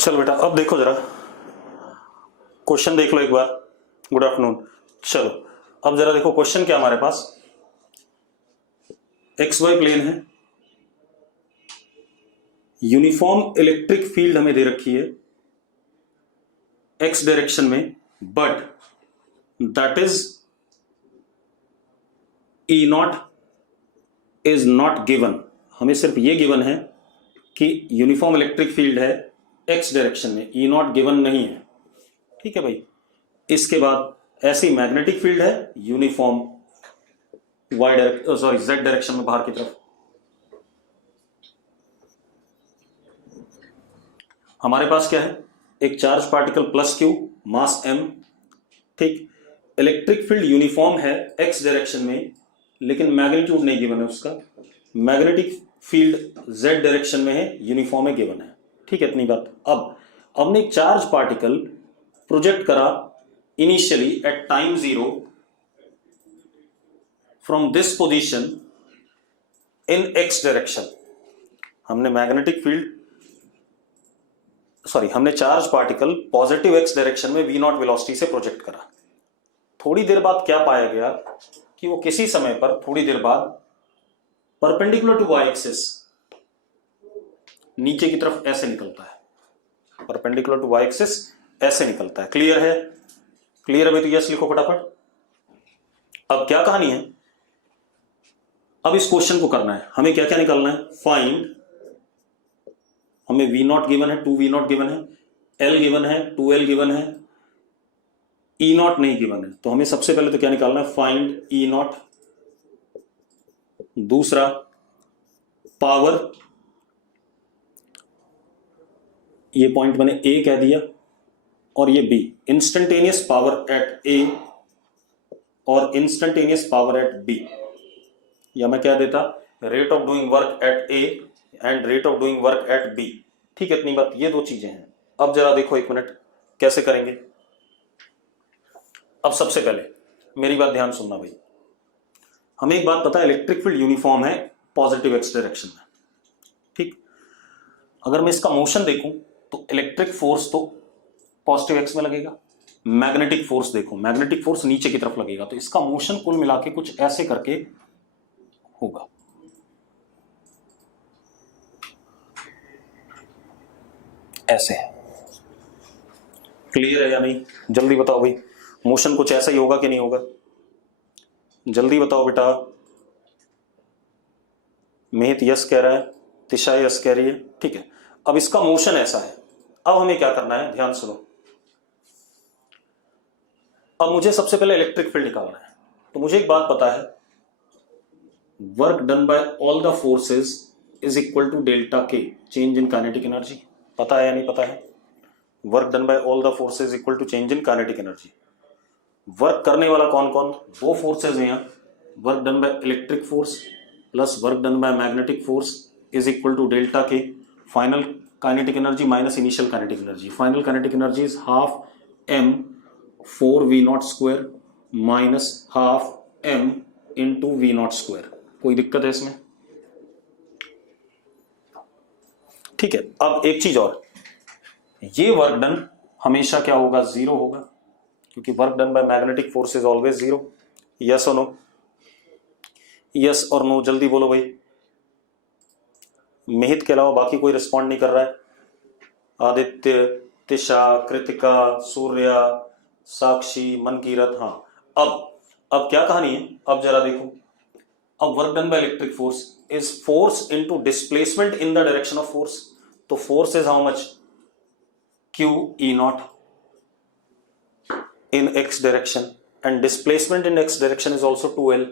चल बेटा, अब देखो जरा क्वेश्चन देख लो एक बार। Good afternoon. चलो अब जरा देखो क्वेश्चन क्या हमारे पास। एक्स वाई प्लेन है, यूनिफॉर्म इलेक्ट्रिक फील्ड हमें दे रखी है एक्स डायरेक्शन में, but that is E not is not given. हमें सिर्फ ये गिवन है कि यूनिफॉर्म इलेक्ट्रिक फील्ड है एक्स डायरेक्शन में, ई नॉट गिवन नहीं है। ठीक है भाई। इसके बाद ऐसी मैग्नेटिक फील्ड है uniform Y direction, sorry Z direction में बाहर की तरफ। हमारे पास क्या है, एक charge particle plus Q, mass M. ठीक, इलेक्ट्रिक फील्ड यूनिफॉर्म है एक्स डायरेक्शन में, लेकिन मैग्नीट्यूड नहीं गिवन है उसका। मैग्नेटिक फील्ड जेड डायरेक्शन में है, यूनिफॉर्म है, गिवन है। ठीक है, इतनी बात। अब हमने एक चार्ज पार्टिकल प्रोजेक्ट करा initially at time 0 from this position in x direction. हमने मैग्नेटिक फील्ड हमने charge particle positive x direction में वी नॉट वेलोसिटी से प्रोजेक्ट करा। थोड़ी देर बाद क्या पाया गया कि वो किसी समय पर थोड़ी देर बाद परपेंडिकुलर टू वाई एक्सिस नीचे की तरफ ऐसे निकलता है, परपेंडिकुलर टू वाई एक्सिस ऐसे निकलता है। क्लियर है? क्लियर है भाई? तो यस लिखो फटाफट। अब क्या कहानी है, अब इस क्वेश्चन को करना है हमें। क्या क्या निकालना है? फाइंड, हमें वी नॉट गिवन है, 2v0 गिवन है, एल गिवन है, 2l गिवन है, ई नॉट नहीं गिवन है। तो हमें सबसे पहले तो क्या निकालना है? Find E naught. दूसरा पावर, ये पॉइंट मैंने ए कह दिया और ये B, instantaneous power at A और इंस्टेंटेनियस पावर एट बी। या मैं क्या देता? Rate of doing work at A and rate of doing work at B. ठीक है, इतनी बात। ये दो चीजें हैं। अब जरा देखो एक मिनट कैसे करेंगे। अब सबसे पहले मेरी बात ध्यान सुनना भाई। हमें एक बात पता है, इलेक्ट्रिक फील्ड यूनिफॉर्म है पॉजिटिव एक्स डायरेक्शन में। ठीक, अगर मैं इसका मोशन देखूं तो इलेक्ट्रिक फोर्स तो पॉजिटिव एक्स में लगेगा। मैग्नेटिक फोर्स देखो, मैग्नेटिक फोर्स नीचे की तरफ लगेगा। तो इसका मोशन कुल मिला के कुछ ऐसे करके होगा। ऐसे। क्लियर है या नहीं? जल्दी बताओ भाई, मोशन कुछ ऐसा ही होगा कि नहीं होगा? जल्दी बताओ बेटा। मेहित यस कह रहा है, तिशा यस कह रही है। ठीक है, अब इसका मोशन ऐसा है। अब हमें क्या करना है, ध्यान सुनो। अब मुझे सबसे पहले इलेक्ट्रिक फील्ड निकालना है। तो मुझे एक बात पता है, work done by all the forces is equal to delta K, change in kinetic energy. पता है या नहीं पता है? Work done by all the forces equal to change in kinetic energy. Work करने वाला कौन कौन? दो फोर्सेज हैं यहाँ। Work done by electric force plus work done by magnetic force is equal to delta K. Final kinetic energy minus initial kinetic energy. Final kinetic energy is half m 4v0 square minus half m into v0 square. कोई दिक्कत है इसमें? ठीक है। अब एक चीज और, ये वर्क डन हमेशा क्या होगा? जीरो होगा, क्योंकि work done by magnetic force is always zero. Yes और नो? यस और नो जल्दी बोलो भाई। मेहित के अलावा बाकी कोई रिस्पॉन्ड नहीं कर रहा है। आदित्य, तिशा, कृतिका, सूर्या, साक्षी, मनकीरत। हाँ, अब क्या कहानी है? अब जरा देखो। अब work done by electric force is force into displacement in the direction of force. तो force is how much? Q E naught in x direction and displacement in x direction is also 2L.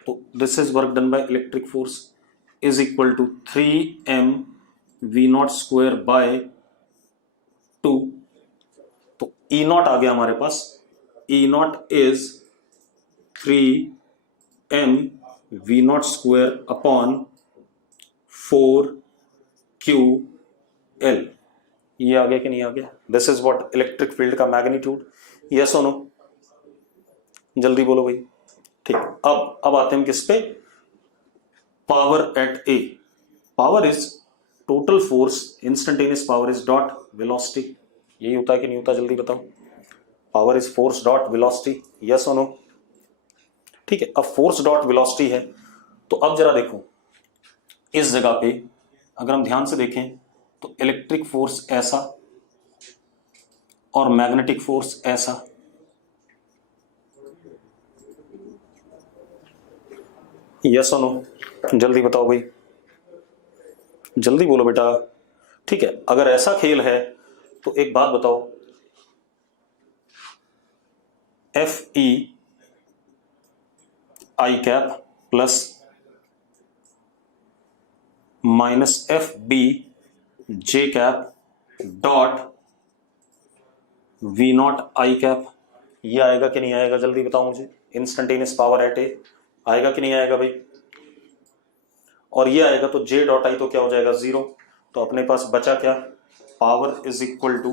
So this is work done by electric force is equal to 3m V naught square by 2. तो E naught आ गया हमारे पास। E naught is 3m V naught square upon 4QL। ये आ गया कि नहीं आ गया? This is what electric field का मैग्नीट्यूड। यस और नो? जल्दी बोलो भाई। ठीक, अब आते हैं किस पे? Power at A. Power is total force instantaneous power is dot velocity. यही होता है कि नहीं होता, जल्दी बताओ। Power is force dot velocity, yes और नो? ठीक है, अब फोर्स डॉट वेलोसिटी है, तो अब जरा देखो इस जगह पे अगर हम ध्यान से देखें तो इलेक्ट्रिक फोर्स ऐसा और मैग्नेटिक फोर्स ऐसा, यस और नो? जल्दी बताओ भाई, जल्दी बोलो बेटा। ठीक है, अगर ऐसा खेल है तो एक बात बताओ, F E I cap plus minus F B J cap dot V naught I cap, ये आएगा कि नहीं आएगा, जल्दी बताओ मुझे। इंस्टेंटेनियस पावर एट ए आएगा कि नहीं आएगा भाई? और ये आएगा तो जे डॉट आई तो क्या हो जाएगा, जीरो। तो अपने पास बचा क्या, power is equal to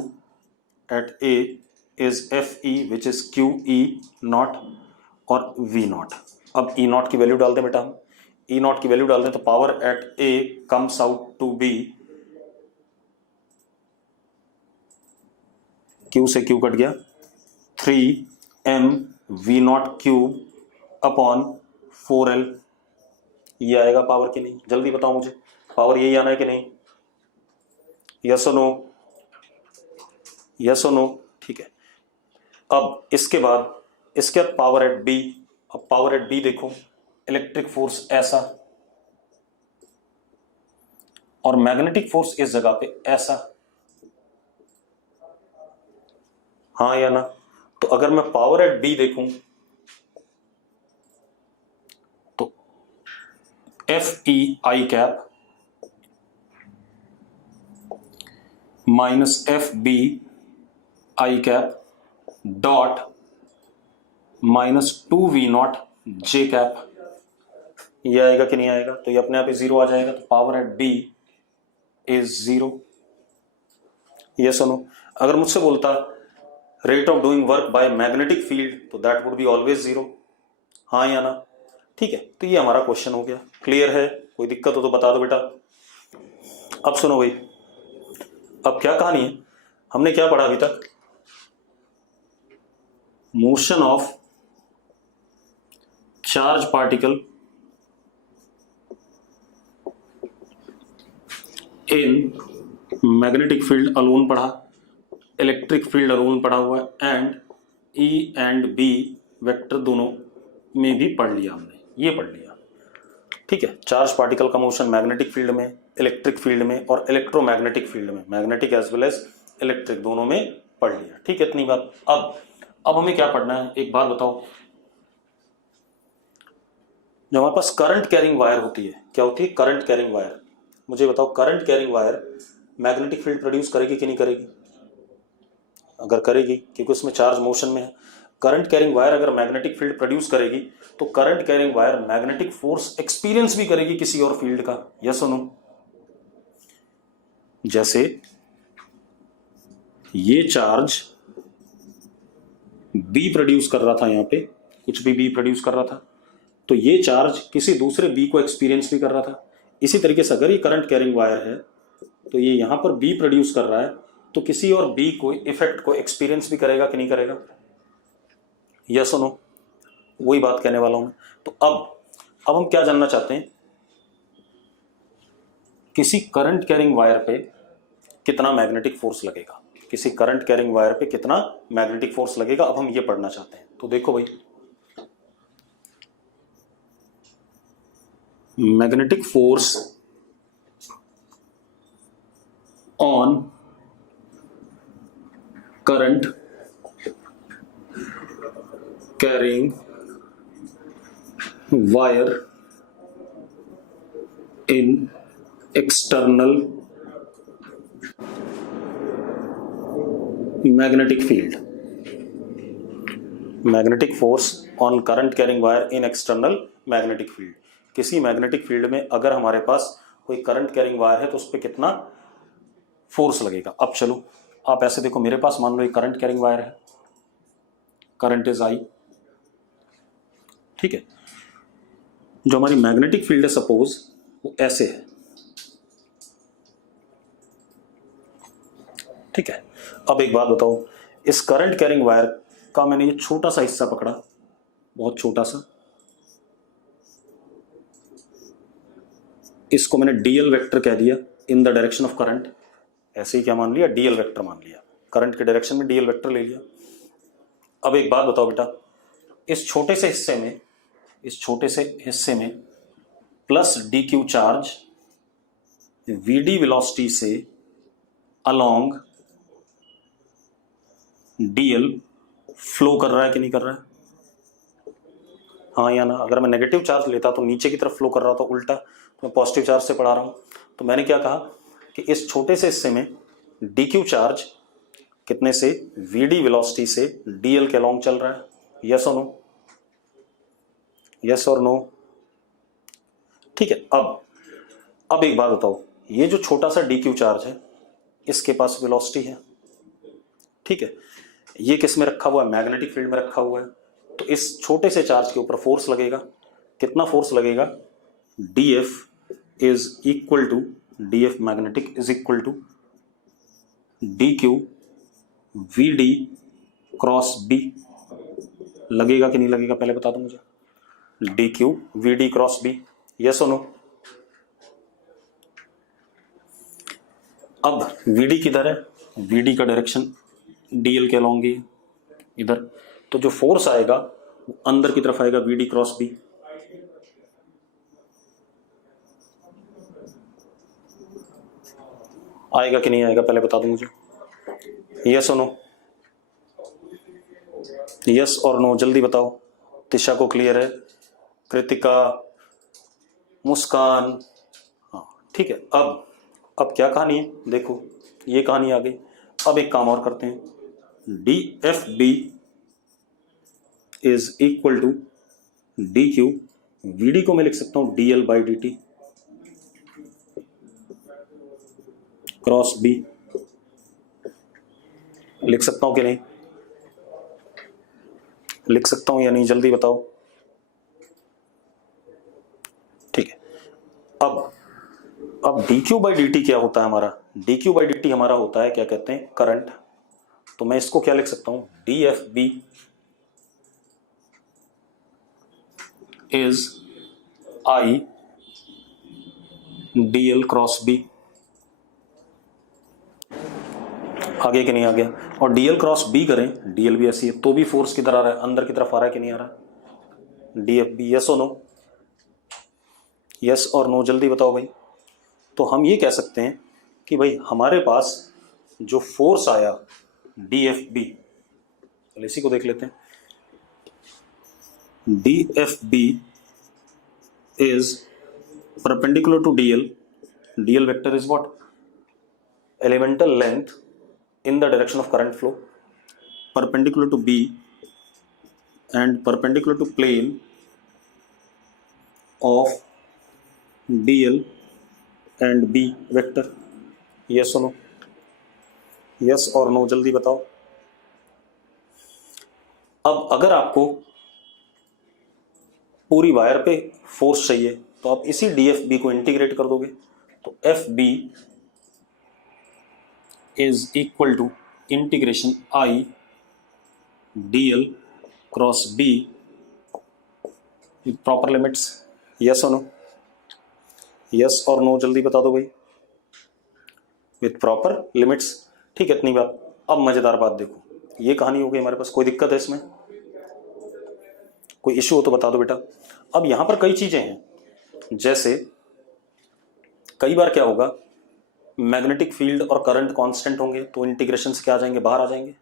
at A is F E which is Q E naught और वी नॉट। अब ई नॉट की वैल्यू डाल दें बेटा, हम ई नॉट की वैल्यू डाल दें तो power at A comes out to B, Q से क्यू कट गया, 3m we not cube upon 4l, ये आएगा पावर कि नहीं, जल्दी बताओ मुझे। पावर यही आना है कि नहीं, यस और नो? यस और नो? ठीक है, अब इसके बाद पावर एट बी। अब पावर एट बी देखो, इलेक्ट्रिक फोर्स ऐसा और मैग्नेटिक फोर्स इस जगह पे ऐसा, हाँ या ना? तो अगर मैं पावर एट बी देखूं तो F E I cap minus F B I cap dot minus 2v naught J cap, ये आएगा कि नहीं आएगा? तो ये अपने आप ही जीरो आ जाएगा, तो power at B is zero, yes और नो? अगर मुझसे बोलता rate of doing work by magnetic field तो that would be always zero, हाँ या ना? ठीक है, तो ये हमारा क्वेश्चन हो गया। क्लियर है? कोई दिक्कत हो तो बता दो बेटा। अब सुनो भाई, अब क्या कहानी है, हमने क्या पढ़ा अभी तक, motion of charge particle in magnetic field alone पढ़ा, इलेक्ट्रिक फील्ड अलोन पढ़ा हुआ है, and E and B vector दोनों में भी पढ़ लिया हमने, ये पढ़ लिया। ठीक है, चार्ज पार्टिकल का मोशन मैग्नेटिक फील्ड में, इलेक्ट्रिक फील्ड में और इलेक्ट्रोमैग्नेटिक फील्ड में, magnetic as well as electric दोनों में पढ़ लिया। ठीक है, इतनी बात। अब हमें क्या पढ़ना है, एक बात बताओ, जो हमारे पास करंट कैरिंग वायर होती है, क्या होती है करंट कैरिंग वायर, मुझे बताओ current carrying wire magnetic field produce करेगी कि नहीं करेगी? अगर करेगी, क्योंकि उसमें चार्ज मोशन में है, करंट कैरिंग वायर अगर मैग्नेटिक फील्ड प्रोड्यूस करेगी तो current carrying wire magnetic force experience भी करेगी किसी और फील्ड का, यस और नो? जैसे ये चार्ज बी प्रोड्यूस कर रहा था, यहां पे कुछ भी बी प्रोड्यूस कर रहा था, तो ये चार्ज किसी दूसरे बी को एक्सपीरियंस भी कर रहा था। इसी तरीके से अगर ये करंट कैरिंग वायर है तो ये यहां पर बी प्रोड्यूस कर रहा है, तो किसी और बी को इफेक्ट को एक्सपीरियंस भी करेगा कि नहीं करेगा, यस और नो? वही बात कहने वाला हूं मैं। तो अब हम क्या जानना चाहते हैं, किसी करंट कैरिंग वायर पे कितना मैग्नेटिक फोर्स लगेगा, किसी करंट कैरिंग वायर पे कितना मैग्नेटिक फोर्स लगेगा, अब हम ये पढ़ना चाहते हैं। तो देखो भाई, magnetic force on current carrying wire in external magnetic field, magnetic force on current carrying wire in external magnetic field, किसी मैग्नेटिक फील्ड में अगर हमारे पास कोई करंट कैरिंग वायर है तो उस पर कितना फोर्स लगेगा। अब चलो आप ऐसे देखो, मेरे पास मान लो एक करंट कैरिंग वायर है, करंट इज आई, ठीक है, जो हमारी मैग्नेटिक फील्ड है सपोज वो ऐसे है, ठीक है। अब एक बात बताओ, इस करंट कैरिंग वायर का मैंने ये छोटा सा हिस्सा पकड़ा, बहुत छोटा सा, इसको मैंने डीएल वेक्टर कह दिया इन द डायरेक्शन ऑफ करंट। ऐसे ही क्या मान लिया, डीएल वेक्टर मान लिया, करंट के डायरेक्शन में डीएल वेक्टर ले लिया। अब एक बात बताओ बेटा, इस छोटे से हिस्से में plus D Q charge VD velocity से अलोंग डीएल फ्लो कर रहा है कि नहीं कर रहा है? हाँ या ना? अगर मैं नेगेटिव चार्ज लेता तो नीचे की तरफ फ्लो कर रहा था, उल्टा तो मैं पॉजिटिव चार्ज से पढ़ा रहा हूं। तो मैंने क्या कहा कि इस छोटे से हिस्से में डी क्यू चार्ज कितने से, वीडी वेलोसिटी से डीएल के अलोंग चल रहा है। यस और नो? यस और नो? ठीक है। अब एक बात बताओ, ये जो छोटा सा डी क्यू चार्ज है इसके पास वेलोसिटी है, ठीक है, ये किस में रखा हुआ है, मैग्नेटिक फील्ड में रखा हुआ है। तो इस छोटे से चार्ज के ऊपर फोर्स लगेगा, कितना फोर्स लगेगा, DF is equal to, DF magnetic is equal to D Q V D cross B. लगेगा कि नहीं लगेगा पहले बता दो मुझे, D Q V D cross B. Yes और नो? अब वीडी किधर है, वीडी का डायरेक्शन डीएल के अलोंग ही इधर, तो जो फोर्स आएगा वो अंदर की तरफ आएगा, वीडी क्रॉस बी। आएगा कि नहीं आएगा पहले बता दो मुझे, यस और नो? यस और नो जल्दी बताओ। तिशा को क्लियर है, कृतिका, मुस्कान, हाँ ठीक है। अब क्या कहानी है, देखो ये कहानी आ गई। अब एक काम और करते हैं, D F B is equal to D Q, V D को मैं लिख सकता हूं D L by D T cross B. लिख सकता हूं कि नहीं, लिख सकता हूं या नहीं, जल्दी बताओ। ठीक है। अब D Q by D T क्या होता है हमारा, D Q by D T हमारा होता है, क्या कहते हैं, करंट। तो मैं इसको क्या लिख सकता हूं, D F B is I D L cross B. आगे कि नहीं आ गया? और डीएल क्रॉस बी करें, डीएल भी ऐसी है तो भी फोर्स किधर आ रहा है, अंदर की तरफ आ रहा है कि नहीं आ रहा, डीएफ बी। यस और नो? यस और नो जल्दी बताओ भाई। तो हम ये कह सकते हैं कि भाई हमारे पास जो फोर्स आया डी एफ बी, चलो इसी को देख लेते हैं, D F B is perpendicular to DL, DL vector is what, elemental length in the direction of current flow, perpendicular to B and perpendicular to plane of DL and B vector. Yes or no? Yes or no जल्दी बताओ। अब अगर आपको पूरी wire पे force चाहिए तो आप इसी DFB को इंटीग्रेट कर दोगे, तो FB is equal to integration I dl cross B with proper limits. Yes or no? Yes or no जल्दी बता दो भाई, with proper limits। ठीक है, इतनी बात। अब मजेदार बात देखो, ये कहानी हो गई हमारे पास, कोई दिक्कत है इसमें, कोई इश्यू हो तो बता दो बेटा। अब यहां पर कई चीजें हैं, जैसे कई बार क्या होगा, मैग्नेटिक फील्ड और करंट कांस्टेंट होंगे तो इंटीग्रेशन से क्या आ जाएंगे, बाहर आ जाएंगे,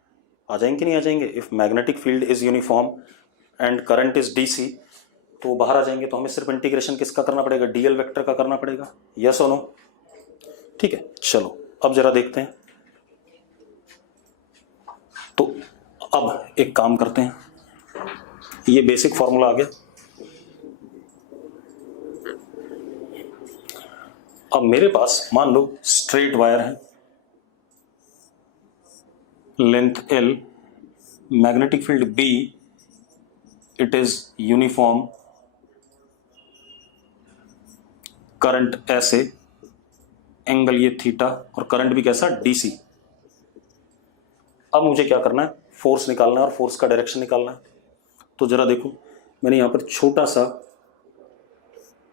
आ जाएंगे कि नहीं आ जाएंगे। If magnetic field is uniform and current is DC तो बाहर आ जाएंगे, तो हमें सिर्फ इंटीग्रेशन किसका करना पड़ेगा, डीएल वेक्टर का करना पड़ेगा। यस और नो? ठीक है, चलो अब जरा देखते हैं। तो अब एक काम करते हैं, ये बेसिक फॉर्मूला आ गया। अब मेरे पास मान लो स्ट्रेट वायर है, length L, magnetic field B, it is uniform, current ऐसे, एंगल ये थीटा, और करंट भी कैसा, DC। अब मुझे क्या करना है, फोर्स निकालना है और फोर्स का डायरेक्शन निकालना है। तो जरा देखो, मैंने यहाँ पर छोटा सा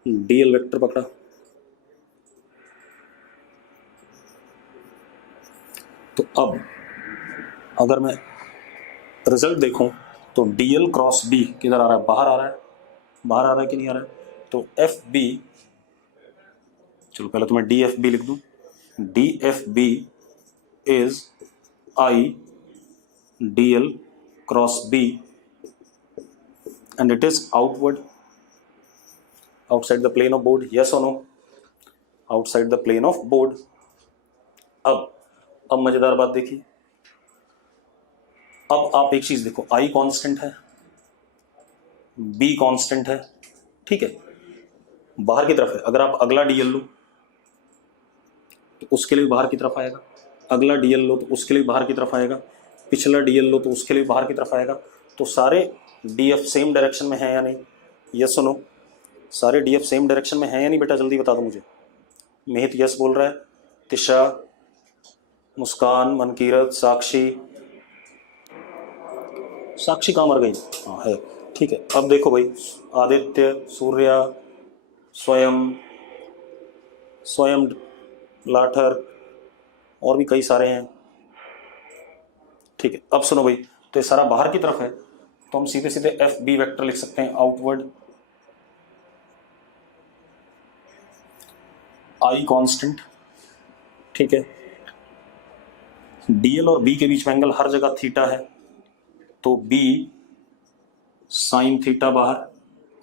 डीएल वेक्टर पकड़ा, तो अब अगर मैं रिजल्ट देखूं तो डीएल क्रॉस बी किधर आ रहा है, बाहर आ रहा है, बाहर आ रहा है कि नहीं आ रहा है। तो एफ बी, चलो पहले तो मैं डी एफ बी लिख दूं, D F B is I D L cross B and it is outward, outside the plane of board, yes or no, outside the plane of board। अब मजेदार बात देखिए, अब आप एक चीज देखो, आई कांस्टेंट है, बी कांस्टेंट है, ठीक है, बाहर की तरफ है। अगर आप अगला डीएल लो तो उसके लिए बाहर की तरफ आएगा, अगला डीएल लो तो उसके लिए बाहर की तरफ आएगा, पिछला डीएल लो तो उसके लिए बाहर की तरफ आएगा। तो सारे डीएफ सेम डायरेक्शन में है या नहीं, यस सुनो, सारे डीएफ सेम डायरेक्शन में है या नहीं बेटा, जल्दी बता दो मुझे। मेहित यस बोल रहा है, तिशा, मुस्कान, मनकीरत, साक्षी, साक्षी कहाँ मर गई, हाँ है, ठीक है। अब देखो भाई, आदित्य, सूर्या, स्वयं, स्वयं लाठर, और भी कई सारे हैं, ठीक है। अब सुनो भाई, तो ये सारा बाहर की तरफ है, तो हम सीधे सीधे एफ बी वेक्टर लिख सकते हैं, आउटवर्ड, आई कांस्टेंट, ठीक है। डीएल और बी के बीच में एंगल हर जगह थीटा है, तो बी साइन थीटा बाहर,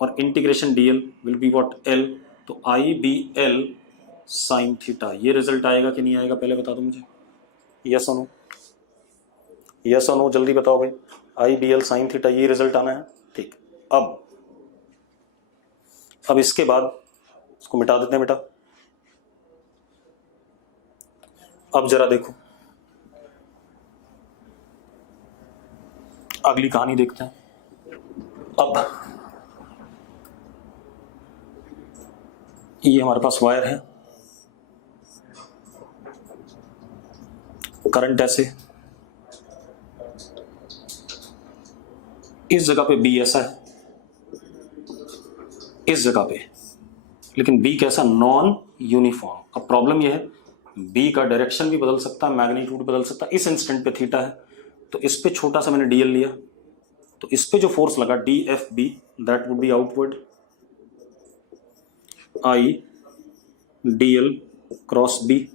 और integration DL will be what, L, तो आई बी एल साइन थीटा। ये रिजल्ट आएगा कि नहीं आएगा, पहले बता दो मुझे, यस और नो, यस और नो, जल्दी बताओ भाई। आई बी एल साइन थीटा, ये रिजल्ट आना है, ठीक। अब इसके बाद इसको मिटा देते हैं बेटा। अब जरा देखो, अगली कहानी देखते हैं। अब ये हमारे पास वायर है, करंट ऐसे, इस जगह पे बी ऐसा है, इस जगह पे, लेकिन बी कैसा, नॉन यूनिफॉर्म। अब प्रॉब्लम यह है, बी का डायरेक्शन भी बदल सकता है, मैग्नीट्यूड बदल सकता है। इस इंस्टेंट पे थीटा है, तो इस पे छोटा सा मैंने डीएल लिया, तो इस पे जो फोर्स लगा D F B, that would be outward, I DL cross B.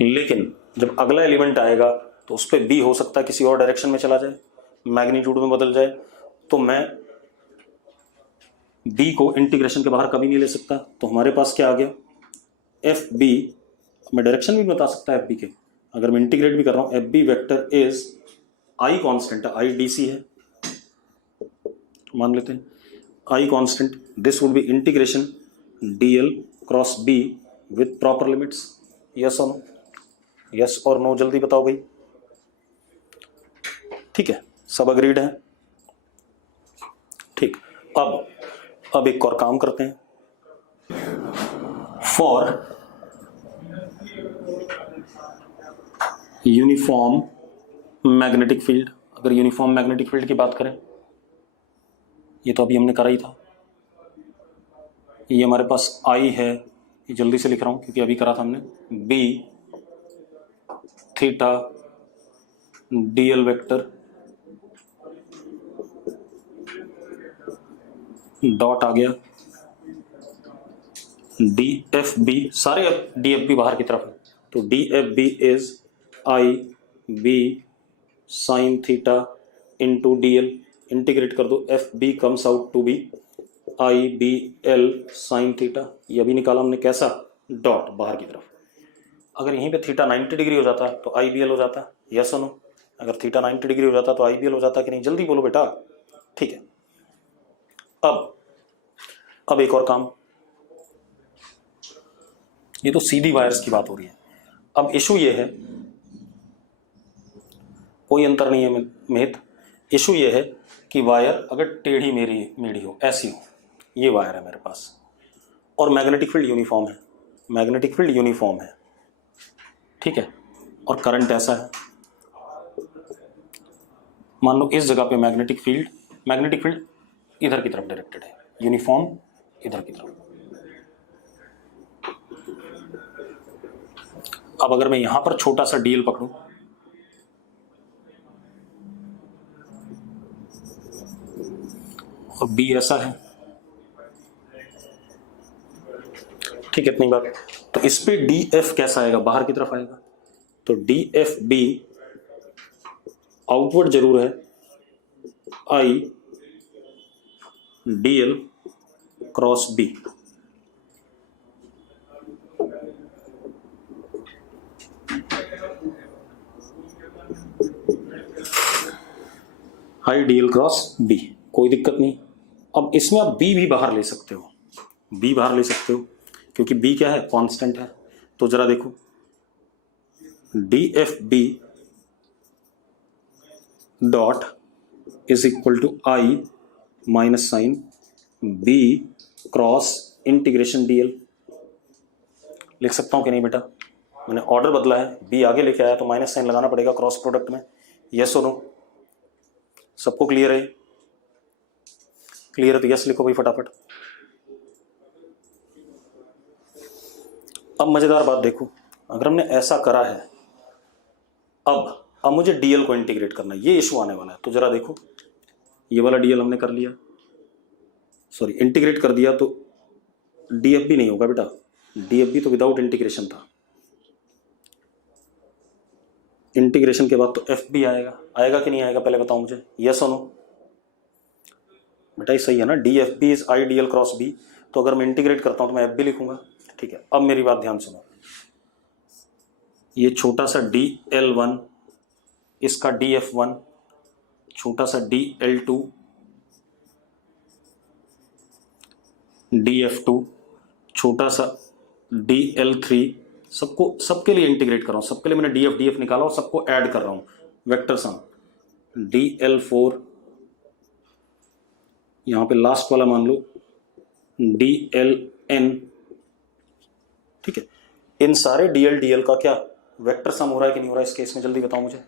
लेकिन जब अगला एलिमेंट आएगा तो उस पर बी हो सकता है किसी और डायरेक्शन में चला जाए, मैग्नीट्यूड में बदल जाए, तो मैं बी को इंटीग्रेशन के बाहर कभी नहीं ले सकता। तो हमारे पास क्या आ गया, एफ बी, मैं डायरेक्शन भी बता सकता है एफ बी के, अगर मैं इंटीग्रेट भी कर रहा हूं, F B vector is I constant है, आई डी सी है, मान लेते हैं I constant, this would be integration D L cross B with proper limits, yes और नो, यस और नो, जल्दी बताओ भाई, ठीक है, सब अग्रीड है, ठीक। अब एक और काम करते हैं, फॉर यूनिफॉर्म मैग्नेटिक फील्ड, अगर यूनिफॉर्म मैग्नेटिक फील्ड की बात करें, ये तो अभी हमने करा ही था, ये हमारे पास आई है, ये जल्दी से लिख रहा हूं क्योंकि अभी करा था हमने, B theta DL vector dot आ गया, डी एफ बी, सारे डी एफ बी बाहर की तरफ है, तो D F B is I B sine theta into D L, integrate कर दो, F B comes out to be I B L sine theta, ये अभी निकाला हमने कैसा, डॉट बाहर की तरफ। अगर यहीं पे थीटा 90 डिग्री हो जाता तो आई बी एल हो जाता, यस और नो, अगर थीटा 90 डिग्री हो जाता तो आई बी एल हो जाता कि नहीं, जल्दी बोलो बेटा, ठीक है। अब एक और काम, ये तो सीधी वायर्स की बात हो रही है। अब इशू ये है, कोई अंतर नहीं है मेहत, इशू ये है कि वायर अगर टेढ़ी मेढ़ी हो, ऐसी हो, ये वायर है मेरे पास, और मैग्नेटिक फील्ड यूनिफॉर्म है, मैग्नेटिक फील्ड यूनिफॉर्म है, ठीक है, और करंट ऐसा है। मान लो इस जगह पे मैग्नेटिक फील्ड इधर की तरफ डायरेक्टेड है, यूनिफॉर्म इधर की तरफ। अब अगर मैं यहां पर छोटा सा डीएल पकड़ूं, और बी ऐसा है, ठीक है, इतनी बात। तो इस पे डी एफ कैसा आएगा, बाहर की तरफ आएगा। तो डी एफ बी आउटवर्ड जरूर है, I D L cross B. I D L cross B, कोई दिक्कत नहीं। अब इसमें आप बी भी बाहर ले सकते हो, बी बाहर ले सकते हो, क्योंकि बी क्या है, कांस्टेंट है। तो जरा देखो, D F B dot is equal to I minus sign B cross integration DL. लिख सकता हूं कि नहीं बेटा? मैंने ऑर्डर बदला है, बी आगे लेके आया तो माइनस साइन लगाना पड़ेगा क्रॉस प्रोडक्ट में। यस और नो? सबको क्लियर है? क्लियर है तो यस लिखो भाई फटाफट। अब मजेदार बात देखो, अगर हमने ऐसा करा है, अब मुझे डीएल को इंटीग्रेट करना है, ये इशू आने वाला है। तो जरा देखो, ये वाला डीएल हमने कर लिया, सॉरी इंटीग्रेट कर दिया, तो डीएफ भी नहीं होगा बेटा, डीएफ भी तो विदाउट इंटीग्रेशन था। इंटीग्रेशन के बाद तो एफ भी आएगा, आएगा कि नहीं आएगा पहले बताओ मुझे, यस और नो? बेटा ये सही है ना, D F B is I D L cross B. तो अगर मैं इंटीग्रेट करता हूं तो मैं एफ भी लिखूंगा, ठीक है। अब मेरी बात ध्यान सुनो, ये छोटा सा डी एल वन, इसका डी एफ वन, छोटा सा D L two, D F two, छोटा सा डी एल थ्री, सबको सबके लिए इंटीग्रेट कर रहा हूं, सबके लिए मैंने डी एफ निकाला और सबको ऐड कर रहा हूं vector sum, D L four, यहां पे लास्ट वाला मान लो डी एल एन, ठीक है। इन सारे डीएल का क्या वेक्टर सम हो रहा है कि नहीं हो रहा है इस केस में, जल्दी बताओ मुझे।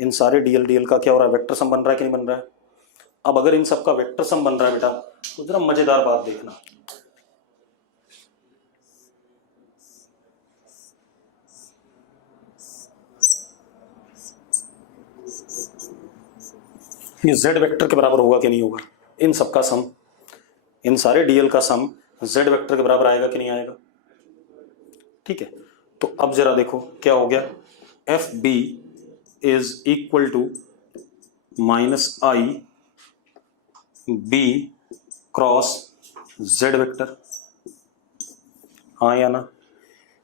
इन सारे डीएल का क्या हो रहा है, वेक्टर सम बन रहा है कि नहीं बन रहा है? अब अगर इन सबका वेक्टर सम बन रहा है बेटा, तो जरा मजेदार बात देखना, ये z वेक्टर के बराबर होगा कि नहीं होगा? इन सबका सम, इन सारे डीएल का सम z वेक्टर के बराबर आएगा कि नहीं आएगा? ठीक है। तो अब जरा देखो क्या हो गया, F B is equal to minus I B cross z vector, हाँ या ना?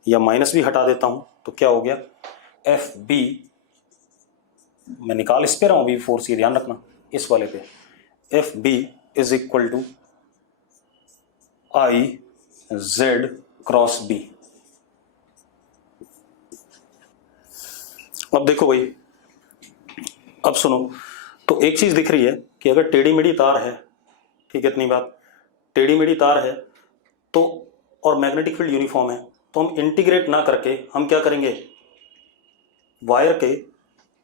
या माइनस भी हटा देता हूं तो क्या हो गया, एफ बी, मैं निकाल इस पे रहा हूं अभी फोर्स, ये ध्यान रखना इस वाले पे, F B is equal to I Z cross B. अब देखो भाई, अब सुनो, तो एक चीज दिख रही है कि अगर टेढ़ी मेढ़ी तार है, ठीक है, इतनी बात, टेढ़ी मेढ़ी तार है तो, और मैग्नेटिक फील्ड यूनिफॉर्म है, तो हम इंटीग्रेट ना करके हम क्या करेंगे, वायर के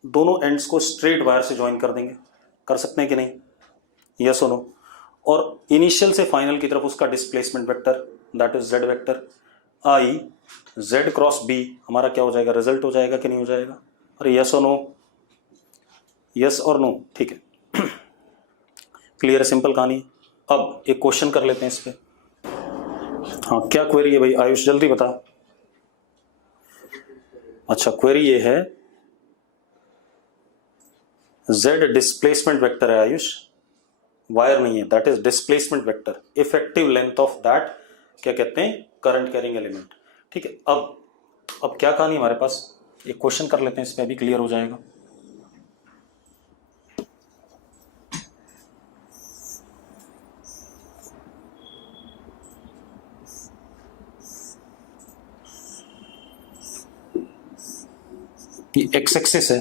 दोनों एंड्स को स्ट्रेट वायर से ज्वाइन कर देंगे। कर सकते हैं कि नहीं, यस और नो? और इनिशियल से फाइनल की तरफ उसका displacement vector that is Z vector, I Z cross B हमारा क्या हो जाएगा, रिजल्ट हो जाएगा कि नहीं हो जाएगा? अरे यस और नो, यस और नो, ठीक है। क्लियर है, सिंपल कहानी। अब एक क्वेश्चन कर लेते हैं इस पे। हाँ क्या क्वेरी है भाई आयुष, जल्दी बता। अच्छा क्वेरी ये है, z डिस्प्लेसमेंट वेक्टर है आयुष, वायर नहीं है, that is displacement vector, effective length of that क्या कहते हैं, करंट कैरिंग एलिमेंट, ठीक है। अब क्या कहानी हमारे पास, एक क्वेश्चन कर लेते हैं, इस पे अभी क्लियर हो जाएगा। ये एक्स एक्सिस है,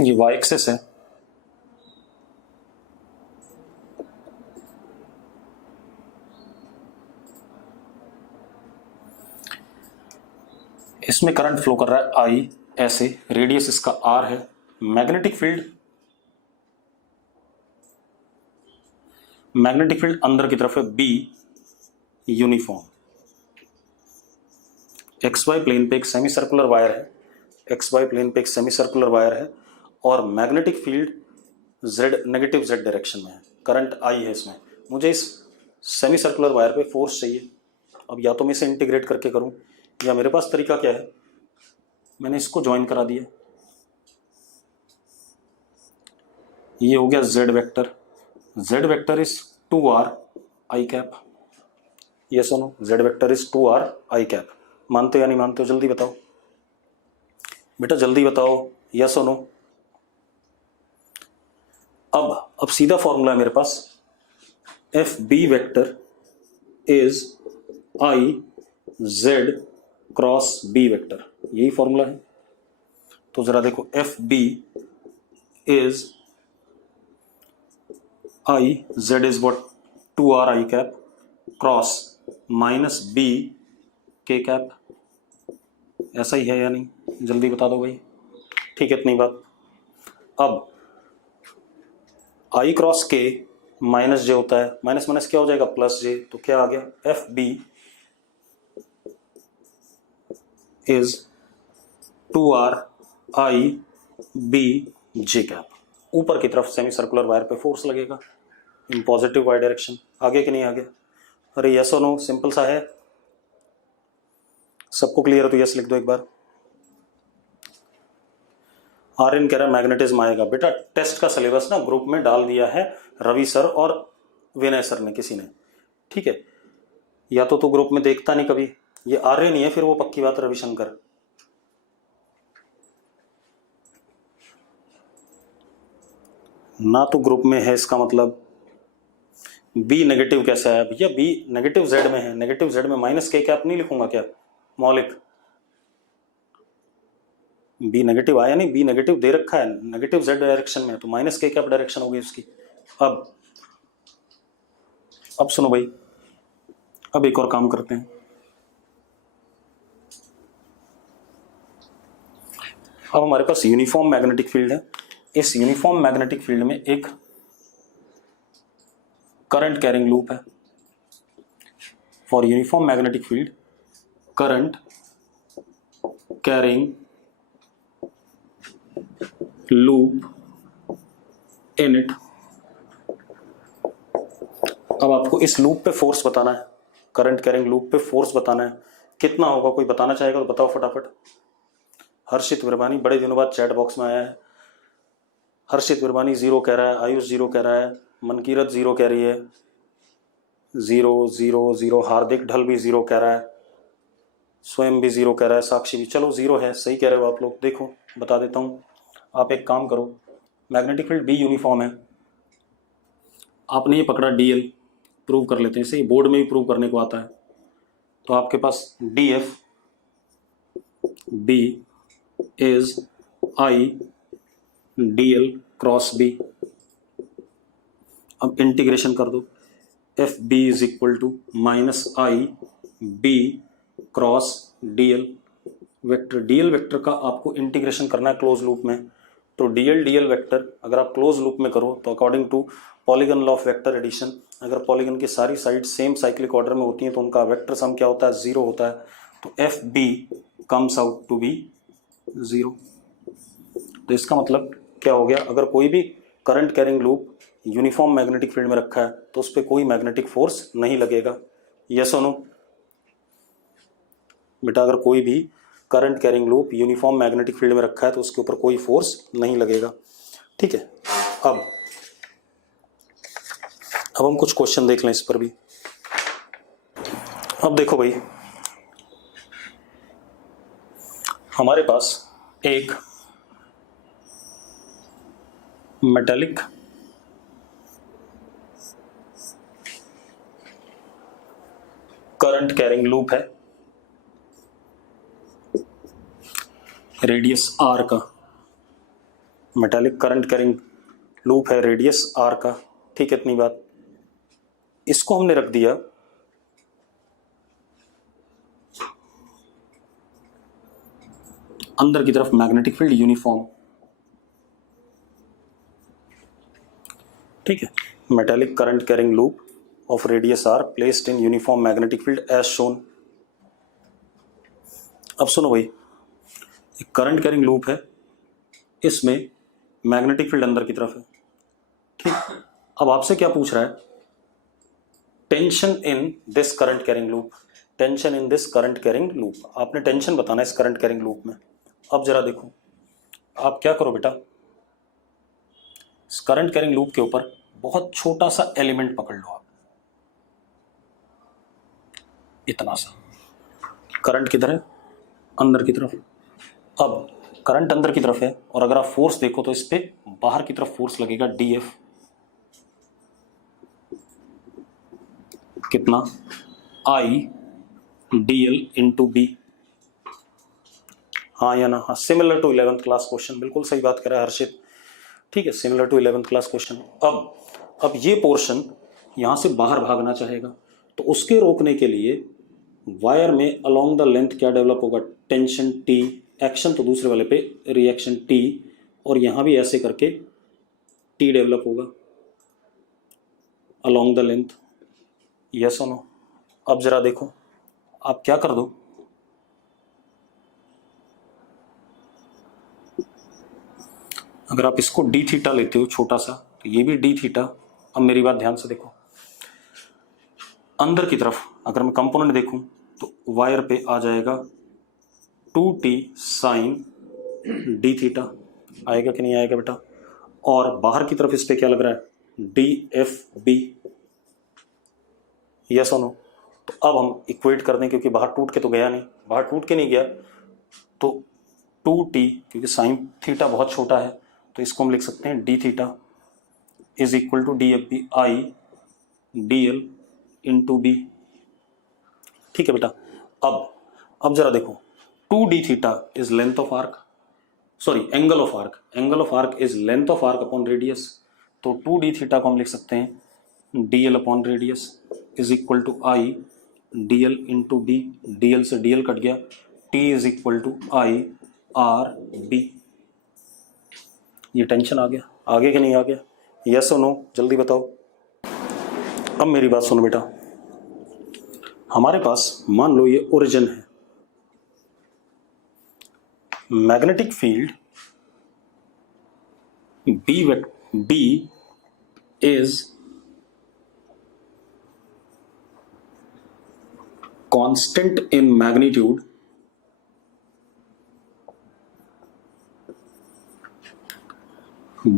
ये वाई एक्सिस है, इसमें करंट फ्लो कर रहा है आई ऐसे, रेडियस इसका आर है, मैग्नेटिक फील्ड अंदर की तरफ है B uniform. X Y plane पे एक सेमी सर्कुलर वायर है, और magnetic field Z negative Z direction में है, करंट आई है इसमें। मुझे इस सेमी सर्कुलर वायर पे फोर्स चाहिए। अब या तो मैं इसे इंटीग्रेट करके करूं, या मेरे पास तरीका क्या है, मैंने इसको ज्वाइन करा दिया, ये हो गया Z vector is 2r I cap. ये सुनो, Z vector is 2r I cap. मानते हो या नहीं मानते हो, जल्दी बताओ बेटा, जल्दी बताओ, यस और नो। अब सीधा फॉर्मूला है मेरे पास, F B vector is I Z cross B vector, यही फॉर्मूला है। तो जरा देखो, F B is I Z is what 2r I cap cross minus B K cap. ऐसा ही है या नहीं, जल्दी बता दो भाई। ठीक है, इतनी बात। अब आई क्रॉस के माइनस जे होता है, माइनस माइनस क्या हो जाएगा, प्लस जे। तो क्या आ गया, F B is 2r I B J cap. ऊपर की तरफ सेमी सर्कुलर वायर पे फोर्स लगेगा इन पॉजिटिव वाई डायरेक्शन। आगे कि नहीं आगे? अरे यस और नो, सिंपल सा है। सबको क्लियर है तो यस लिख दो एक बार। आर्यन कह रहा है मैग्नेटिज्म आएगा। बेटा टेस्ट का सिलेबस ना ग्रुप में डाल दिया है रवि सर और विनय सर ने, किसी ने, ठीक है। या तो ग्रुप में देखता नहीं कभी, ये आर्यन नहीं है फिर वो पक्की बात रविशंकर। ना तो ग्रुप में है, इसका मतलब बी नेगेटिव कैसा है भैया? बी नेगेटिव जेड में है, नेगेटिव जेड में माइनस के कैप नहीं लिखूंगा क्या मौलिक? बी नेगेटिव आया नहीं, बी नेगेटिव दे रखा है, नेगेटिव जेड डायरेक्शन में, तो माइनस के कैप डायरेक्शन होगी उसकी। अब सुनो भाई, अब एक और काम करते हैं। अब हमारे पास यूनिफॉर्म मैग्नेटिक फील्ड है। इस यूनिफॉर्म मैग्नेटिक फील्ड में एक करंट कैरिंग लूप है। For uniform magnetic field, current carrying loop in it. अब आपको इस लूप पे फोर्स बताना है, करंट कैरिंग लूप पे फोर्स बताना है। कितना होगा, कोई बताना चाहेगा तो बताओ फटाफट। हर्षित विरबानी बड़े दिनों बाद चैट बॉक्स में आया है। हर्षित विरबानी 0 कह रहा है, आयुष 0 कह रहा है, मनकीरत 0 कह रही है, 0 0 0। हार्दिक ढल भी 0 कह रहा है, स्वयं भी 0 कह रहा है, साक्षी भी। चलो 0 है, सही कह रहे हो आप लोग। देखो बता देता हूं, आप एक काम करो, मैग्नेटिक फील्ड बी यूनिफॉर्म है, आपने ये पकड़ा डीएल, प्रूव कर लेते हैं इसे, बोर्ड में भी प्रूव करने को आता है। तो आपके पास D F B is I DL cross B. अब इंटीग्रेशन कर दो, F B is equal to minus I B cross DL vector. DL vector का आपको इंटीग्रेशन करना है क्लोज लूप में। तो डीएल वेक्टर अगर आप क्लोज लूप में करो तो according to polygon law of vector addition, अगर पॉलीगन की सारी साइड सेम साइक्लिक ऑर्डर में होती हैं तो उनका वेक्टर सम क्या होता है, 0 होता है। तो F B comes out to be 0। तो इसका मतलब क्या हो गया, अगर कोई भी current carrying loop uniform magnetic field में रखा है तो उस पर कोई मैग्नेटिक फोर्स नहीं लगेगा। यस और नो बेटा? अगर कोई भी current carrying loop uniform magnetic field में रखा है तो उसके ऊपर कोई फोर्स नहीं लगेगा, ठीक है। अब हम कुछ क्वेश्चन देख लें इस पर भी। अब देखो भाई, हमारे पास एक मेटालिक करंट कैरिंग लूप है, रेडियस आर का। मेटालिक करंट कैरिंग लूप है, रेडियस आर का, ठीक है, इतनी बात। इसको हमने रख दिया अंदर की तरफ मैग्नेटिक फील्ड यूनिफॉर्म, ठीक है। Metallic current carrying loop of radius R placed in uniform magnetic field as shown. अब सुनो भाई, एक करंट कैरिंग लूप है, इसमें मैग्नेटिक फील्ड अंदर की तरफ है, ठीक। अब आपसे क्या पूछ रहा है, tension in this current carrying loop, tension in this current carrying loop, आपने टेंशन बताना है इस करंट कैरिंग लूप में। अब जरा देखो, आप क्या करो बेटा, इस करंट कैरिंग लूप के ऊपर बहुत छोटा सा एलिमेंट पकड़ लो आप, इतना सा। करंट किधर है, अंदर की तरफ। अब करंट अंदर की तरफ है, और अगर आप फोर्स देखो तो इस पे बाहर की तरफ फोर्स लगेगा डीएफ, कितना, I D L into B. हाँ या ना, हाँ, similar to 11th class question, बिल्कुल सही बात कर रहा है हर्षित, ठीक है, similar to 11th class question. अब ये पोर्शन यहां से बाहर भागना चाहेगा, तो उसके रोकने के लिए वायर में अलोंग द लेंथ क्या डेवलप होगा, टेंशन टी, एक्शन तो दूसरे वाले पे रिएक्शन टी, और यहां भी ऐसे करके टी डेवलप होगा अलोंग द लेंथ, यस और नो। अब जरा देखो, आप क्या कर दो, अगर आप इसको डी थीटा लेते हो छोटा सा, तो ये भी डी थीटा। अब मेरी बात ध्यान से देखो, अंदर की तरफ अगर मैं कंपोनेंट देखूं तो वायर पे आ जाएगा 2t साइन डी थीटा, आएगा कि नहीं आएगा बेटा, और बाहर की तरफ इस पे क्या लग रहा है, डी एफ बी, यस और नो। तो अब हम इक्वेट कर दें, क्योंकि बाहर टूट के तो गया नहीं, बाहर टूट के नहीं गया, तो 2t, क्योंकि साइन थीटा बहुत छोटा है तो इसको हम लिख सकते हैं D theta is equal to D F B I D L into B, ठीक है बेटा। अब जरा देखो, 2d theta is length of arc, sorry angle of arc, angle of arc is length of arc upon radius, तो 2d theta को हम लिख सकते हैं dl upon radius is equal to I dl into B, dl से dl cut गया, t is equal to I R B. ये tension आ गया, आगे कि नहीं आ गया, यस और नो, जल्दी बताओ। अब मेरी बात सुनो बेटा, हमारे पास मान लो ये ओरिजिन है, magnetic field B is constant in magnitude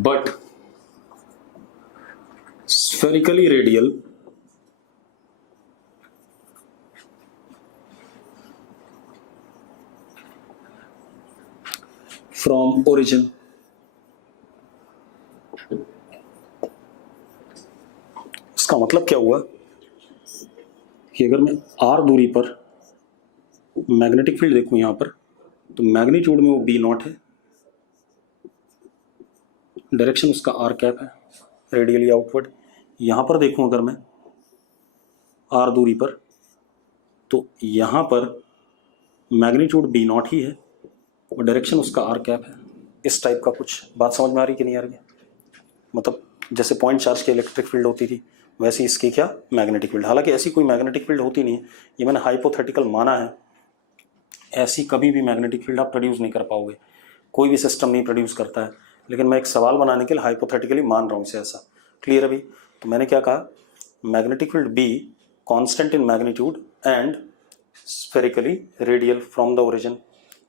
but spherically radial from origin। इसका मतलब क्या हुआ कि अगर मैं r दूरी पर मैग्नेटिक फील्ड देखूं यहां पर, तो मैग्नीट्यूड में वो बी नॉट है, डायरेक्शन उसका आर कैप है, रेडियली आउटवर्ड। यहां पर देखूं अगर मैं आर दूरी पर, तो यहां पर मैग्नीट्यूड बी नॉट ही है और डायरेक्शन उसका आर कैप है। इस टाइप का कुछ बात समझ में आ रही कि नहीं आ रही है, मतलब जैसे पॉइंट चार्ज की इलेक्ट्रिक फील्ड होती थी, वैसे इसकी क्या, मैग्नेटिक फील्ड। हालांकि ऐसी कोई मैग्नेटिक फील्ड होती नहीं है, ये मैंने हाइपोथेटिकल माना है, ऐसी कभी भी मैग्नेटिक फील्ड आप प्रोड्यूस नहीं कर पाओगे, कोई भी सिस्टम नहीं प्रोड्यूस करता है, लेकिन मैं एक सवाल बनाने के लिए हाइपोथेटिकली मान रहा हूँ इसे ऐसा। क्लियर अभी? तो मैंने क्या कहा, magnetic field be constant in magnitude and spherically radial from the origin.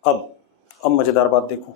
अब मजेदार बात देखो,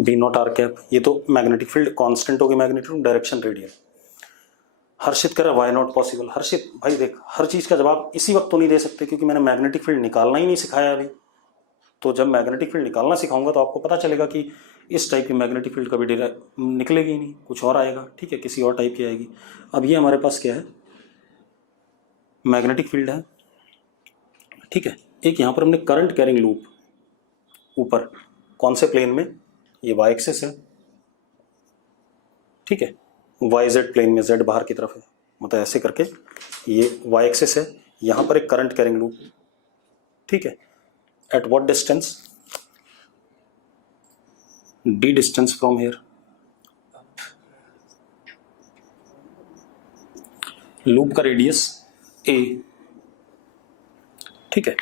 बी नॉट आर कैप, ये तो मैग्नेटिक फील्ड कांस्टेंट होगी, मैग्नीट्यूड, डायरेक्शन रेडियल। हर्षित कह रहा वाई नॉट पॉसिबल। हर्षित भाई देख, हर चीज का जवाब इसी वक्त तो नहीं दे सकते, क्योंकि मैंने मैग्नेटिक फील्ड निकालना ही नहीं सिखाया अभी। तो जब मैग्नेटिक फील्ड निकालना सिखाऊंगा तो आपको पता चलेगा कि इस टाइप की मैग्नेटिक फील्ड कभी निकलेगी ही नहीं, कुछ और आएगा, ठीक है, किसी और टाइप की आएगी। अब ये हमारे पास क्या है, मैग्नेटिक फील्ड है, ठीक है। एक यहाँ पर हमने करंट कैरिंग लूप ऊपर कौन से प्लेन में, ये वाई एक्सिस है, ठीक है, वाई जेड प्लेन में, जेड बाहर की तरफ है, मतलब ऐसे करके ये वाई एक्सिस है, यहाँ पर एक करंट कैरिंग लूप, ठीक है। At what distance, d distance from here, loop का रेडियस a, ठीक है।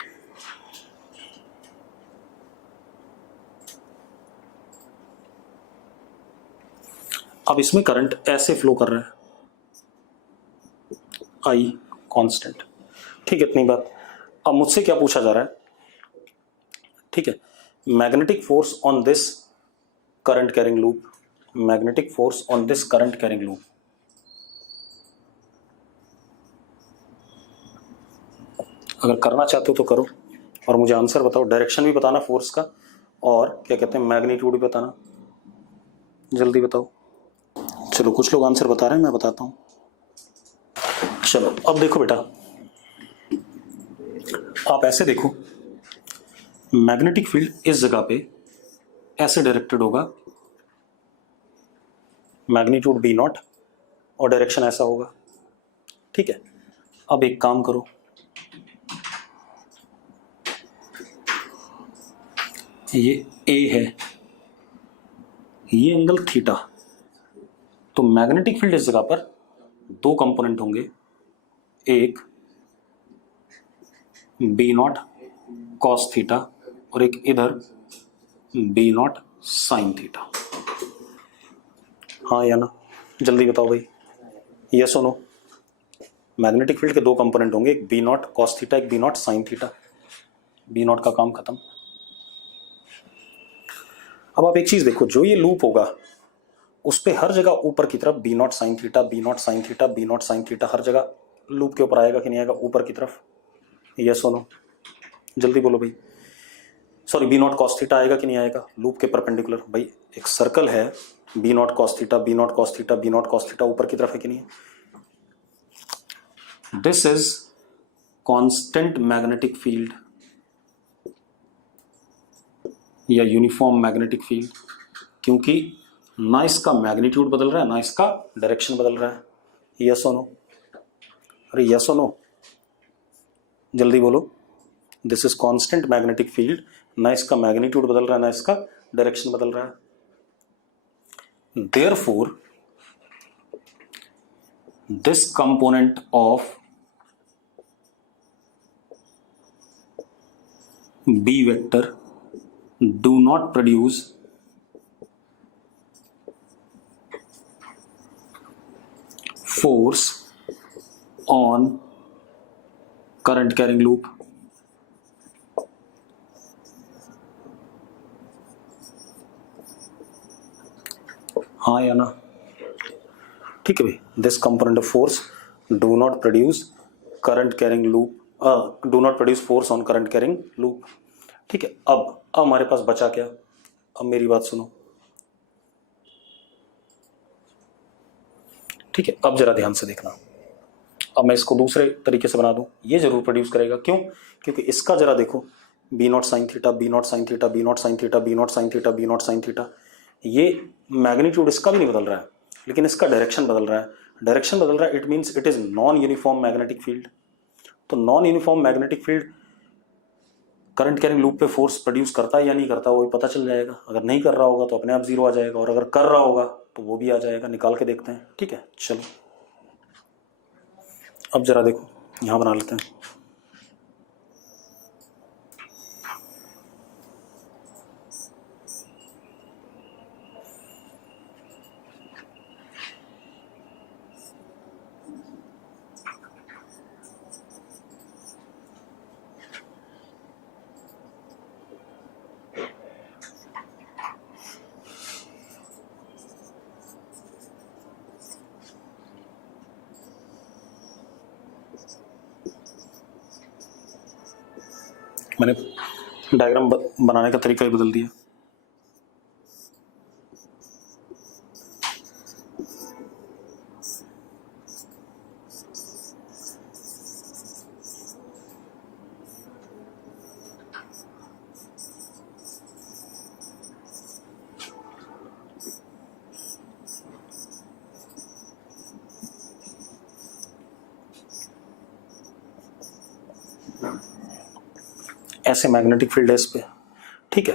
अब इसमें करंट ऐसे फ्लो कर रहा है, I कांस्टेंट, ठीक है, इतनी बात। अब मुझसे क्या पूछा जा रहा है, ठीक है, magnetic force on this current carrying loop, magnetic force on this current carrying loop. अगर करना चाहते हो तो करो और मुझे आंसर बताओ, डायरेक्शन भी बताना फोर्स का, और क्या कहते हैं मैग्नीट्यूड भी बताना, जल्दी बताओ। चलो कुछ लोग आंसर बता रहे हैं, मैं बताता हूं। चलो अब देखो बेटा, आप ऐसे देखो, मैग्नेटिक फील्ड इस जगह पे ऐसे डायरेक्टेड होगा, मैग्नीट्यूड बी नॉट, और डायरेक्शन ऐसा होगा, ठीक है। अब एक काम करो, ये ए है, ये एंगल थीटा, तो मैग्नेटिक फील्ड इस जगह पर दो कंपोनेंट होंगे, एक बी नॉट कॉस थीटा और एक इधर बी नॉट साइन थीटा। हाँ या ना, जल्दी बताओ भाई, यस और नो। मैग्नेटिक फील्ड के दो कंपोनेंट होंगे, एक बी नॉट कॉस थीटा, एक B naught sine theta. B naught का काम खत्म। अब आप एक चीज देखो, जो ये लूप होगा उस पे हर जगह ऊपर की तरफ B naught sine theta, B naught sine theta, B naught sine theta, हर जगह लूप के ऊपर आएगा कि नहीं आएगा, ऊपर की तरफ, यस और नो, जल्दी बोलो भाई। Sorry, B naught cos theta आएगा कि नहीं आएगा लूप के परपेंडिकुलर। भाई एक सर्कल है, B naught cos theta, B naught cos theta, B naught cos theta, ऊपर की तरफ है कि नहीं है। This is constant magnetic field या यूनिफॉर्म मैग्नेटिक फील्ड, क्योंकि ना इसका मैग्नीट्यूड बदल रहा है ना इसका डायरेक्शन बदल रहा है, यस और नो। अरे यस और नो, जल्दी बोलो। This is constant magnetic field, ना इसका मैग्नीट्यूड बदल रहा है ना इसका डायरेक्शन बदल रहा है। Therefore this component of B vector do not produce force on current carrying loop। हाँ या ना, ठीक है भाई। This component of force do not produce current carrying loop, do not produce force on current carrying loop, ठीक है। अब हमारे पास बचा क्या, अब मेरी बात सुनो, ठीक है। अब जरा ध्यान से देखना, अब मैं इसको दूसरे तरीके से बना दूं, ये जरूर प्रोड्यूस करेगा, क्यों, क्योंकि इसका जरा देखो, B naught sine theta, B naught sine theta, B naught sine theta, B naught sine theta, B naught sine theta, ये मैग्नीट्यूड इसका भी नहीं बदल रहा है, लेकिन इसका डायरेक्शन बदल रहा है। डायरेक्शन बदल रहा है, it means it is non uniform magnetic field. तो non uniform magnetic field current carrying loop पे फोर्स प्रोड्यूस करता है या नहीं करता, वो भी पता चल जाएगा। अगर नहीं कर रहा होगा तो अपने आप जीरो आ जाएगा, और अगर कर रहा होगा तो वो भी आ जाएगा, निकाल के देखते हैं, ठीक है। चलो अब जरा देखो, यहां बना लेते हैं। मैंने डायग्राम बनाने का तरीका ही बदल दिया। ऐसे मैग्नेटिक फील्ड है इस पे, ठीक है।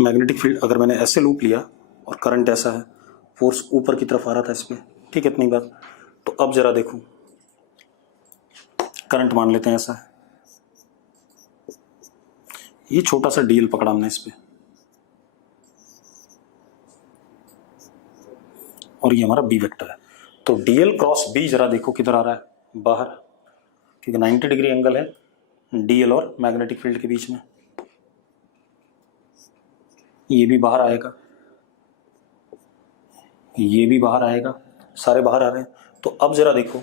मैग्नेटिक फील्ड अगर मैंने ऐसे लूप लिया और करंट ऐसा है, फोर्स ऊपर की तरफ आ रहा था इस पे, ठीक है, इतनी बात। तो अब जरा देखो, करंट मान लेते हैं ऐसा है, ये छोटा सा डीएल पकड़ा हमने इस पे, और ये हमारा बी वेक्टर है। तो डीएल क्रॉस बी जरा देखो किधर आ रहा है, बाहर, क्योंकि 90 डिग्री एंगल है डीएल और मैग्नेटिक फील्ड के बीच में, ये भी बाहर आएगा, ये भी बाहर आएगा, सारे बाहर आ रहे हैं। तो अब जरा देखो,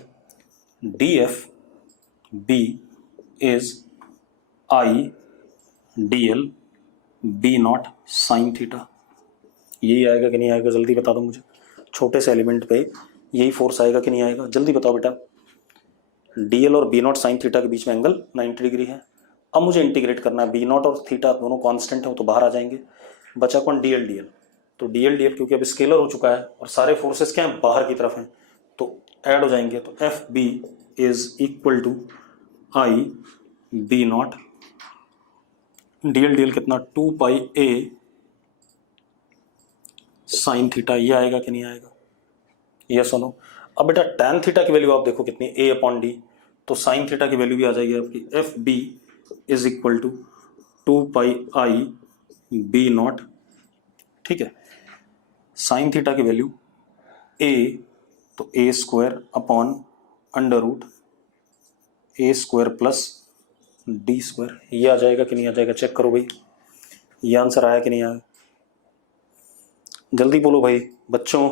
D F B is I D L B naught sine theta, यही आएगा कि नहीं आएगा, जल्दी बता दो मुझे। छोटे से एलिमेंट पे यही फोर्स आएगा कि नहीं आएगा, जल्दी बताओ बेटा। डी एल और बी नॉट साइन थीटा के बीच में एंगल 90 डिग्री है। अब मुझे इंटीग्रेट करना है, बी नॉट और थीटा दोनों कांस्टेंट है, वो तो बाहर आ जाएंगे, बचा कौन, डी एल डी एल। तो डी एल डी एल क्योंकि अब स्केलर हो चुका है और सारे फोर्सेस क्या हैं, बाहर की तरफ हैं, तो ऐड हो जाएंगे। तो F B is equal to I B naught D L कितना, 2 पाई ए साइन थीटा, ये आएगा कि नहीं आएगा, ये सुनो। अब बेटा tan थीटा की वैल्यू आप देखो कितनी, a अपॉन डी, तो साइन थीटा की वैल्यू भी आ जाएगी आपकी, F B is equal to 2 pi I B naught, ठीक है। साइन थीटा की वैल्यू a, तो a square upon under root A square plus D square, ये आ जाएगा कि नहीं आ जाएगा, चेक करो भाई, ये आंसर आया कि नहीं आया, जल्दी बोलो भाई बच्चों,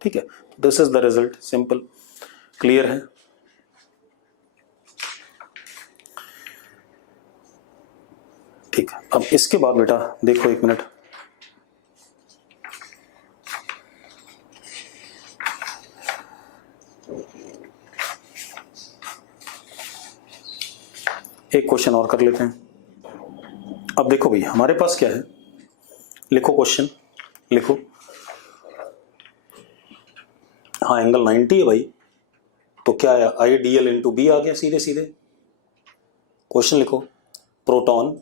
ठीक है। This is the result, simple, clear है। ठीक है, अब इसके बाद बेटा देखो, एक मिनट, एक क्वेश्चन और कर लेते हैं। अब देखो भाई हमारे पास क्या है, लिखो क्वेश्चन, लिखो। हाँ एंगल 90 है भाई, तो क्या आया, I D L into B आ गया सीधे सीधे। क्वेश्चन लिखो, proton,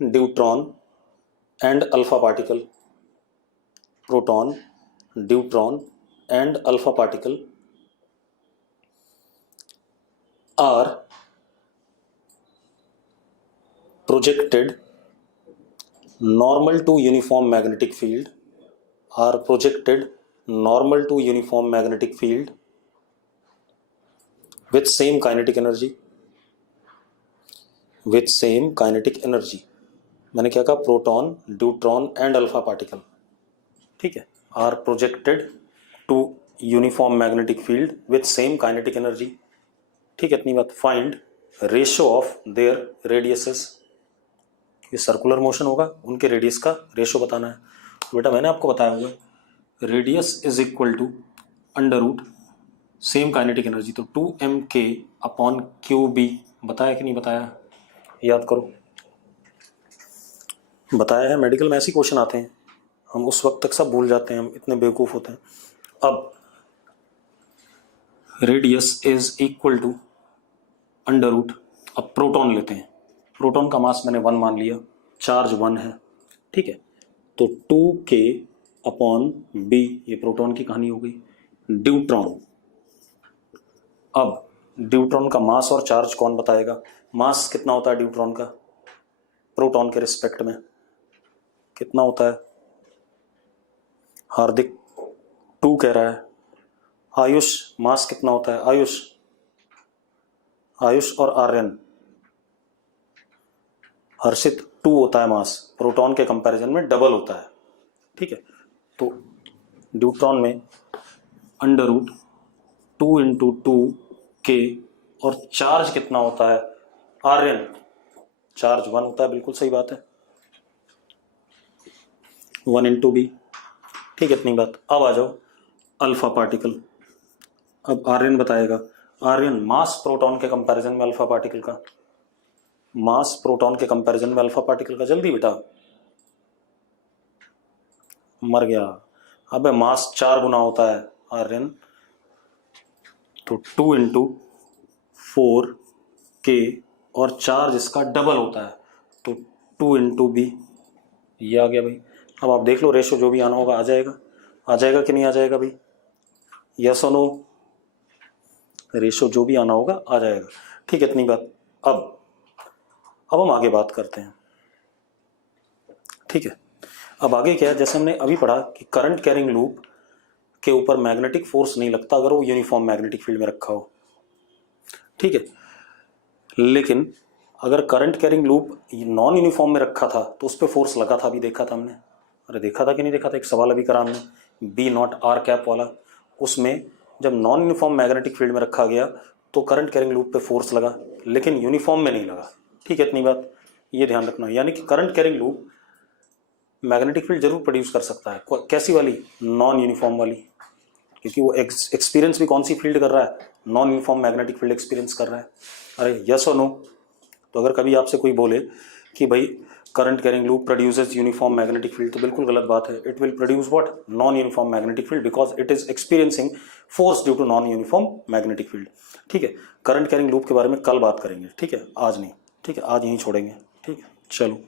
deuteron and alpha particle, proton, deuteron and alpha particle are projected normal to uniform magnetic field, are projected normal to uniform magnetic field with same kinetic energy, with same kinetic energy। मैंने क्या कहा, proton, deuteron and alpha particle, ठीक है, are projected to uniform magnetic field with same kinetic energy, ठीक है, इतनी बात। Find ratio of their radiuses, ये सर्कुलर मोशन होगा, उनके रेडियस का रेशियो बताना है। तो बेटा मैंने आपको बताया हुआ है, radius is equal to under root same kinetic energy, तो 2m k upon Q B, बताया कि नहीं बताया, याद करो, बताया है। मेडिकल में ऐसे क्वेश्चन आते हैं, हम उस वक्त तक सब भूल जाते हैं, हम इतने बेवकूफ़ होते हैं। अब radius is equal to under root, अब प्रोटॉन लेते हैं, प्रोटॉन का मास मैंने 1 मान लिया, चार्ज 1 है, ठीक है, तो 2k अपॉन बी, ये प्रोटॉन की कहानी हो गई। ड्यूट्रॉन, अब ड्यूट्रॉन का मास और चार्ज कौन बताएगा, मास कितना होता है ड्यूट्रॉन का प्रोटॉन के रिस्पेक्ट में, कितना होता है, हार्दिक 2 कह रहा है। आयुष मास कितना होता है, आयुष, आयुष और आर्यन, हर्षित 2 होता है मास, प्रोटॉन के कंपैरिजन में डबल होता है, ठीक है। तो ड्यूट्रॉन में अंडर रूट 2 इंटू 2 k और चार्ज कितना होता है, आर्यन, चार्ज 1 होता है, बिल्कुल सही बात है, 1 इंटू बी। ठीक है, इतनी बात। अब आ जाओ अल्फा पार्टिकल। अब आर्यन बताएगा, आर्यन मास प्रोटॉन के कंपैरिजन में अल्फा पार्टिकल का, मास प्रोटॉन के कंपैरिजन में अल्फा पार्टिकल का, जल्दी बेटा। मर गया। अबे मास 4 गुना होता है आर्यन, तो 2 इंटू 4 के, और चार्ज इसका डबल होता है, तो 2 इंटू बी। ये आ गया भाई। अब आप देख लो, रेशो जो भी आना होगा आ जाएगा, आ जाएगा कि नहीं आ जाएगा भाई, यस और नो, रेशो जो भी आना होगा आ जाएगा। ठीक है, इतनी बात। अब हम आगे बात करते हैं। ठीक है, अब आगे क्या है, जैसे हमने अभी पढ़ा कि करंट कैरिंग लूप के ऊपर मैग्नेटिक फोर्स नहीं लगता अगर वो यूनिफॉर्म मैग्नेटिक फील्ड में रखा हो। ठीक है, लेकिन अगर current carrying loop non uniform में रखा था तो उस पर फोर्स लगा था, अभी देखा था हमने। अरे देखा था कि नहीं देखा था, एक सवाल अभी करा हमने, बी नॉट आर कैप वाला। उसमें जब नॉन यूनिफॉर्म मैग्नेटिक फील्ड में रखा गया तो करंट कैरिंग लूप पे फोर्स लगा, लेकिन यूनिफॉर्म में नहीं लगा। ठीक है, इतनी बात, ये ध्यान रखना। यानी कि current carrying loop magnetic field जरूर प्रोड्यूस कर सकता है, कैसी वाली, नॉन यूनिफॉर्म वाली, क्योंकि वो एक्सपीरियंस भी कौन सी फील्ड कर रहा है, non uniform magnetic field experience कर रहा है। अरे यस और नो। तो अगर कभी आपसे कोई बोले कि भाई current carrying loop produces uniform magnetic field, तो बिल्कुल गलत बात है। It will produce what, non uniform magnetic field, because it is experiencing force due to non uniform magnetic field. ठीक है, करंट कैरिंग लूप के बारे में कल बात करेंगे, ठीक है, आज नहीं। ठीक है, आज यहीं छोड़ेंगे। ठीक है, चलो।